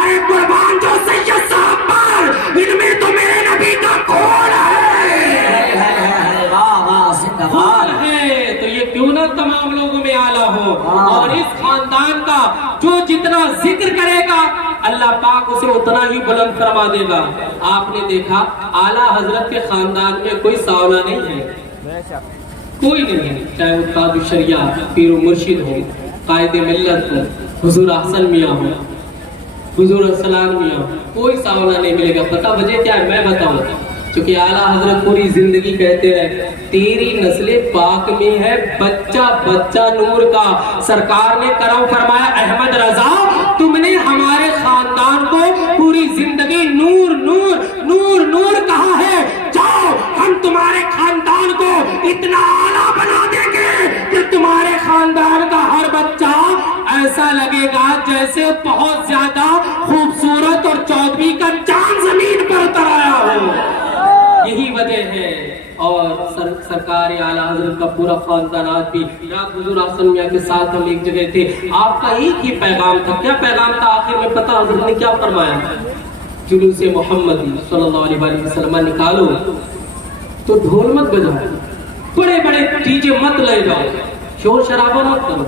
ارے قربان جو سید صاحب پر، ان میں تو میرے نبی کا خون ہے، خون ہے، تو یہ کیوں نہ تمام لوگوں میں آلہ ہو۔ اور اس خاندان کا جو جتنا ذکر کرے گا اللہ پاک اسے اتنا ہی بلند فرما دے گا۔ آپ نے دیکھا اعلیٰ حضرت کے خاندان میں کوئی ساولا نہیں ہے، کوئی نہیں ہے، چاہے وہ تاج الشریعہ پیر و مرشد ہو، قائد ملت ہو، حضور احسن میاں ہو، حضور ارسلان میاں ہو، کوئی ساولا نہیں ملے گا۔ پتہ وجہ کیا ہے؟ میں بتاؤں، چونکہ اعلیٰ حضرت پوری زندگی کہتے رہے تیری نسل پاک میں ہے بچہ بچہ نور کا۔ سرکار نے کرم فرمایا احمد رضا تم نے ہمارے خاندان کو پوری زندگی نور نور نور نور کہا ہے، جاؤ ہم تمہارے خاندان کو اتنا اعلیٰ بنا دیں گے کہ تمہارے خاندان کا ہر بچہ ایسا لگے گا جیسے بہت زیادہ خوبصورت اور 14ویں کا چاند زمین پر اتر آیا ہو۔ یہی وجہ ہے۔ اور سرکار اعلیٰ حضرت کا پورا خاندان آج بھی رات حضور احسن میاں کے ساتھ ہم ایک جگہ تھے، آپ کا ایک ہی پیغام تھا۔ کیا پیغام تھا آخر میں پتہ حضرت نے کیا فرمایا؟ جلوس محمدی صلی اللہ علیہ وسلم نکالو تو ڈھول مت بجاؤ، بڑے بڑے ڈیجے مت لے جاؤ، شور شرابہ مت کرو،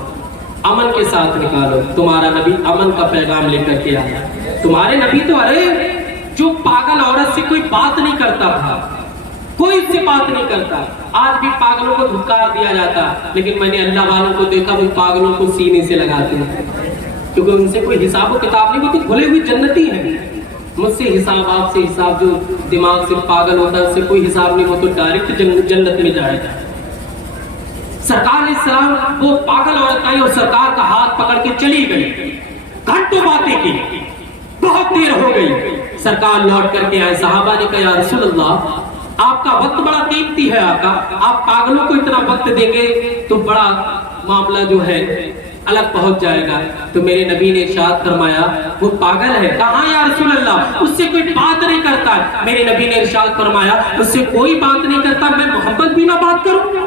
امن کے ساتھ نکالو۔ تمہارا نبی امن کا پیغام لے کر کے آیا۔ تمہارے نبی تو ارے جو پاگل عورت سے کوئی بات نہیں کرتا تھا، کوئی اس سے بات نہیں کرتا. آج بھی پاگلوں کو دھکار دیا جاتا، لیکن میں نے اللہ والوں کو دیکھا وہ پاگلوں کو سینے سے لگاتے ہیں، کیونکہ ان سے کوئی حساب و کتاب نہیں، وہ تو کھلے ہوئی جنتی ہیں. مجھ سے حساب، آپ سے حساب، جو دماغ سے پاگل ہوتا ہے اس سے کوئی حساب نہیں، وہ تو ڈائریکٹ جنت میں جائے گا. سرکار علیہ السلام وہ پاگل عورت آئی اور سرکار کا ہاتھ پکڑ کے چلی گئی، گھنٹوں باتیں کی، بہت دیر ہو گئی. سرکار لوٹ کر کے آئے. صحابہ نے کہا یا رسول اللہ آپ کا وقت بڑا قیمتی ہے آقا، آپ پاگلوں کو اتنا وقت دیں گے تو بڑا معاملہ جو ہے الگ پہنچ جائے گا. تو میرے نبی نے ارشاد فرمایا وہ پاگل ہے. کہاں یا رسول اللہ اس سے کوئی بات نہیں کرتا. میرے نبی نے ارشاد فرمایا اس سے کوئی بات نہیں کرتا، میں محبت بھی نہ بات کروں.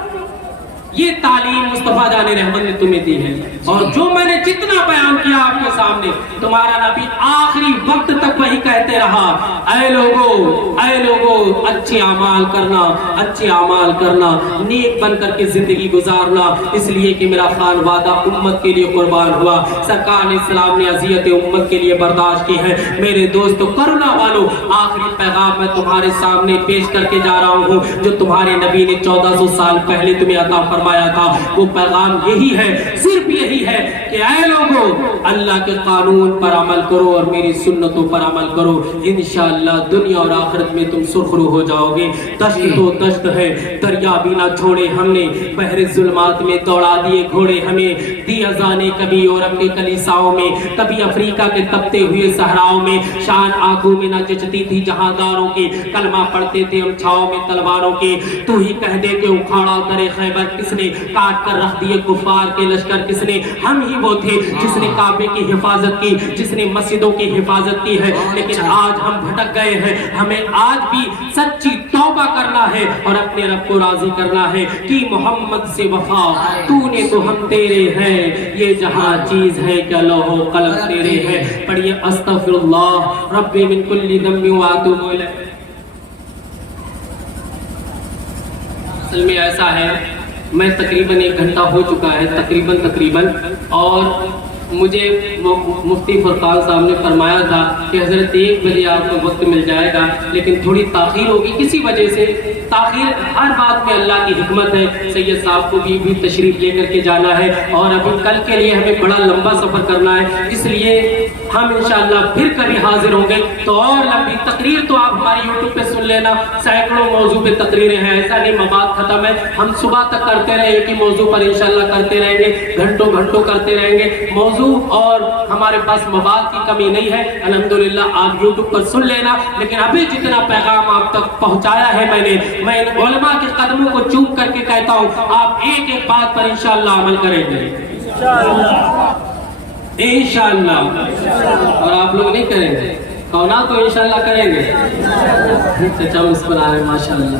یہ تعلیم مصطفیٰ جان رحمت نے تمہیں دی ہے، اور جو میں نے جتنا بیان کیا آپ کے سامنے، تمہارا نبی آخری وقت تک وہی کہتے رہا اے لوگو اچھے اعمال کرنا، اچھے اعمال کرنا، نیک بن کر کے زندگی گزارنا، اس لیے کہ میرا خانوادہ امت کے لیے قربان ہوا. سرکار علیہ السلام نے اذیت امت کے لیے برداشت کی ہے. میرے دوستو کرونا والو، آخری پیغام میں تمہارے سامنے پیش کر کے جا رہا ہوں جو تمہارے نبی نے 1400 سال پہلے تمہیں عطا فرمایا تھا. وہ پیغام یہی ہے، صرف یہی ہے کہ اے لوگو اللہ کے قانون پر عمل کرو اور میری سنتوں پر عمل کرو، انشاءاللہ دنیا اور آخرت میں تم سرخرو ہو جاؤ گے. دشت تو دشت ہے، دریا بھی نہ چھوڑے ہم نے، بحر ظلمات میں دوڑا دیے گھوڑے ہمیں، دی اذانیں کبھی یورپ کے کلیساؤں میں، کبھی افریقہ کے تپتے ہوئے صحراؤں میں، شان آنکھوں میں نہ جچتی تھی جہانداروں کی، کلمہ پڑھتے تھے ہم چھاؤں میں تلواروں کے. تو ہی کہہ دے کہ اکھاڑا درے خیبر کس نے، کاٹ کر رکھ دیے کفار کے لشکر کس نے. ہم ہی وہ تھے جس نے کعبے کی حفاظت کی، جس نے مسجدوں کی حفاظت کی ہے. لیکن آج ہم بھٹک گئے ہیں. ہمیں آج بھی سچی توبہ کرنا ہے اور اپنے رب کو راضی کرنا ہے کہ محمد سے وفا، تو نے تو ہم تیرے ہیں، یہ جہاں چیز ہے کہ لوح و قلم تیرے ہیں. پڑھیے استغفر اللہ ربی من کل ذنب واتوب الیہ. اصل میں ایسا ہے، میں تقریباً 1 گھنٹہ ہو چکا ہے تقریباً، اور مجھے مفتی فرقان صاحب نے فرمایا تھا کہ حضرت 1 بجے آپ کو وقت مل جائے گا، لیکن تھوڑی تاخیر ہوگی کسی وجہ سے. تاخیر ہر بات میں اللہ کی حکمت ہے. سید صاحب کو بھی تشریف لے کر کے جانا ہے، اور ابھی کل کے لیے ہمیں بڑا لمبا سفر کرنا ہے، اس لیے ہم انشاءاللہ پھر کبھی حاضر ہوں گے. تو اور لمبی تقریر تو آپ ہماری یوٹیوب پہ سن لینا، سینکڑوں موضوع پہ تقریریں ہیں، ایسا نہیں مواد ختم ہے. ہم صبح تک کرتے رہیں، ایک ہی موضوع پر انشاءاللہ کرتے رہیں گے، گھنٹوں کرتے رہیں گے موضوع، اور ہمارے پاس مواد کی کمی نہیں ہے. الحمدللہ آپ یوٹیوب پر سن لینا. لیکن ابھی جتنا پیغام آپ تک پہنچایا ہے میں علماء کے قدموں کو چوم کر کے کہتا ہوں آپ ایک ایک بات پر انشاءاللہ عمل کریں گے انشاءاللہ. اور آپ لوگ نہیں کریں گے، کونا تو انشاءاللہ کریں گے. چچا مسکرا رہے ماشاءاللہ.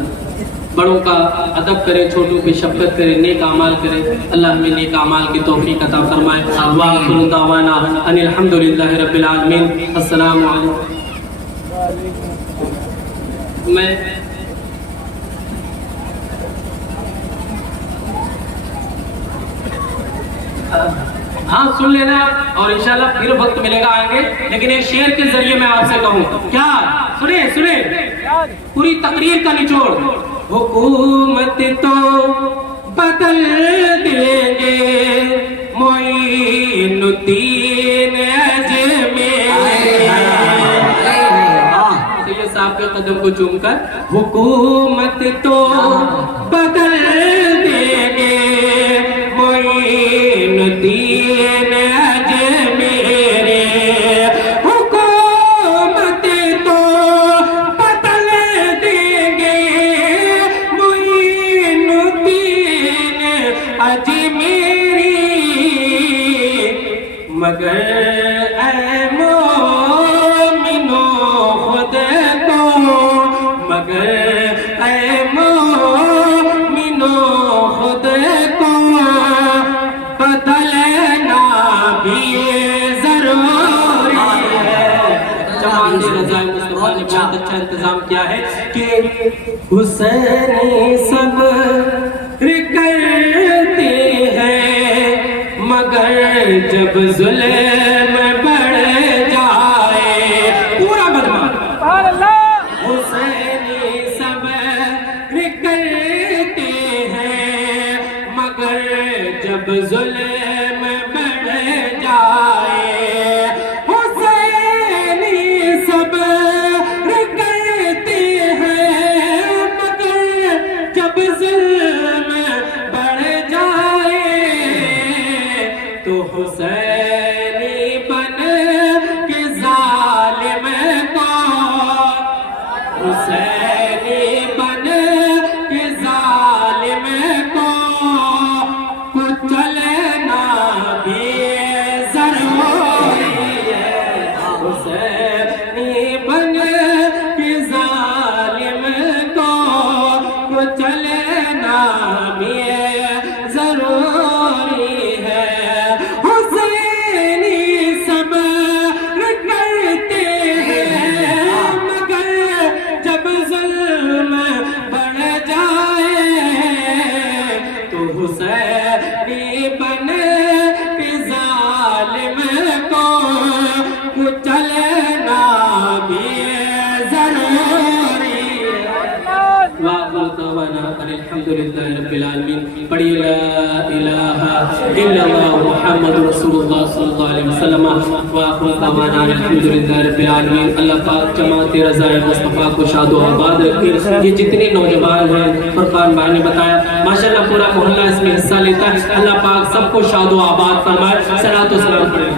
بڑوں کا ادب کریں، چھوٹوں پہ شفقت کریں، نیک اعمال کریں. اللہ ہمیں نیک اعمال کی توفیق عطا فرمائے. وآخر دعوانا ان الحمدللہ رب العالمین. السلام علیکم. میں ہاں سن لینا، اور انشاءاللہ پھر وقت ملے گا آئیں گے. لیکن ایک شعر کے ذریعے میں آپ سے کہوں کیا، سنیں پوری تقریر کا نچوڑ. حکومت تو بدل دیں گے معین الدین اجمیری. سید صاحب کے قدم کو چوم کر حکومت تو بدل دیں گے معین الدین اجمیری. حکومت تو بدل دیں گے معین الدین اجمیری. مگر اے مومنو خود کو، مگر اے مومنو خود کو بدلنا بھی ضروری ہے. جماعت رضا مصطفیٰ نے بہت اچھا انتظام کیا ہے کہ حسین صبر کرتے ہیں مگر جب ظلم بڑھ جائے. پورا مجمع حسین صبر جب ظلم بڑھ جائے حسینی صبر کرتے ہیں مگر جب ظلم بڑھ جائے تو حسینی بن کے ظالم کو حسینی بن کے ظالم کو کچلنا بھی ضروری ہے حسینی بن کے ظالم کو کچلنا بھی ضروری ہے حسینی صبر کرتے ہیں مگر جب ظلم بڑھ جائے تو حسینی بن کے ظالم کو کچلنا بھی ضروری ہے وآخر دعوانا ان الحمدللہ رب العالمین پڑھی لا الہ الا اللہ محمد رسول اللہ صلی اللہ علیہ وسلم وآخر دعوانا ان الحمدللہ رب العالمین اللہ پاک جماعت رضا مصطفیٰ کو شاد و آباد رکھے یہ جتنے نوجوان ہیں فرقان بھائی نے بتایا ماشاءاللہ پورا محلہ اس میں حصہ لیتا ہے اللہ پاک سب کو شاد و آباد فرمائے صلاۃ و سلام پڑھیں